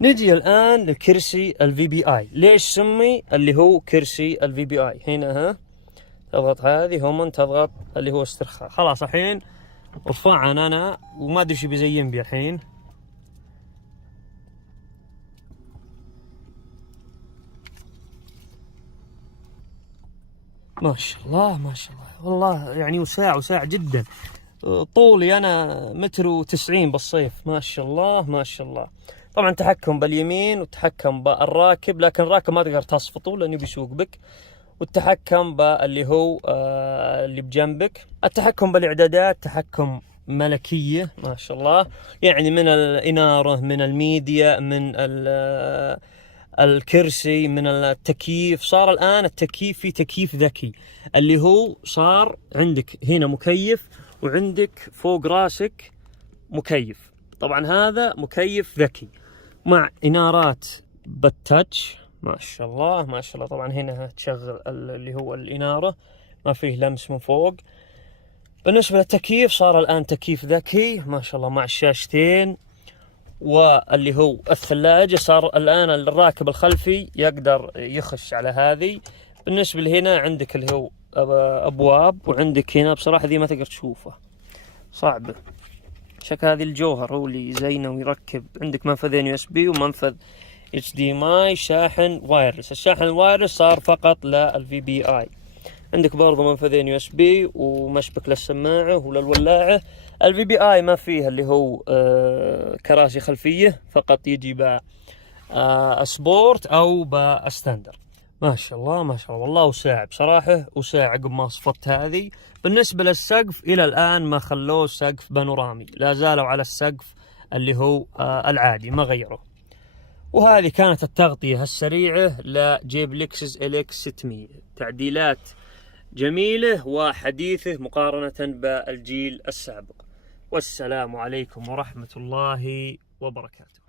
نجي الآن لكرسي الفي بي اي. ليش سمي اللي هو كرسي الفي بي اي؟ هنا ها تضغط هذه هومن، تضغط اللي هو استرخاء. خلاص الحين رفعها انا وما ادري ايش بيزين بي الحين. ما شاء الله ما شاء الله والله، يعني وساع جدا. طولي انا 1.90 بالصيف. ما شاء الله ما شاء الله. طبعا تحكم باليمين وتحكم بالراكب، لكن الراكب ما تقدر تصفطه لانه بيسوق بك. والتحكم باللي هو اللي بجنبك. التحكم بالاعدادات تحكم ملكية ما شاء الله، يعني من الإنارة، من الميديا، من الكرسي، من التكييف. صار الآن التكييف في تكييف ذكي، اللي هو صار عندك هنا مكيف وعندك فوق راسك مكيف. طبعا هذا مكيف ذكي مع إنارات بالتاتش. ما شاء الله ما شاء الله. طبعا هنا تشغل اللي هو الإنارة، ما فيه لمس من فوق. بالنسبة للتكييف صار الآن تكييف ذكي ما شاء الله مع الشاشتين. واللي هو الثلاجة صار الآن الراكب الخلفي يقدر يخش على هذه. بالنسبة لهنا عندك اللي هو أبواب، وعندك هنا بصراحة ذي ما تقدر تشوفه، صعبة. شكل هذه الجوهر هو اللي يزينه ويركب. عندك منفذين يو اس بي ومنفذ اتش دي ماي، شاحن وايرلس. الشاحن الوايرلس صار فقط للفي بي اي. عندك برضو منفذين يو اس بي ومشبك للسماعة وللولاعة. الفي بي اي ما فيه اللي هو كراسي خلفية، فقط يجي ب سبورت او بستاندر. ما شاء الله ما شاء الله والله وساع بصراحة، وساع عقب ما صفت هذه. بالنسبة للسقف إلى الآن ما خلوه سقف بانورامي، لا زالوا على السقف اللي هو العادي ما غيروه. وهذه كانت التغطية السريعة لجيب لكسس LX 600. تعديلات جميلة وحديثة مقارنة بالجيل السابق. والسلام عليكم ورحمة الله وبركاته.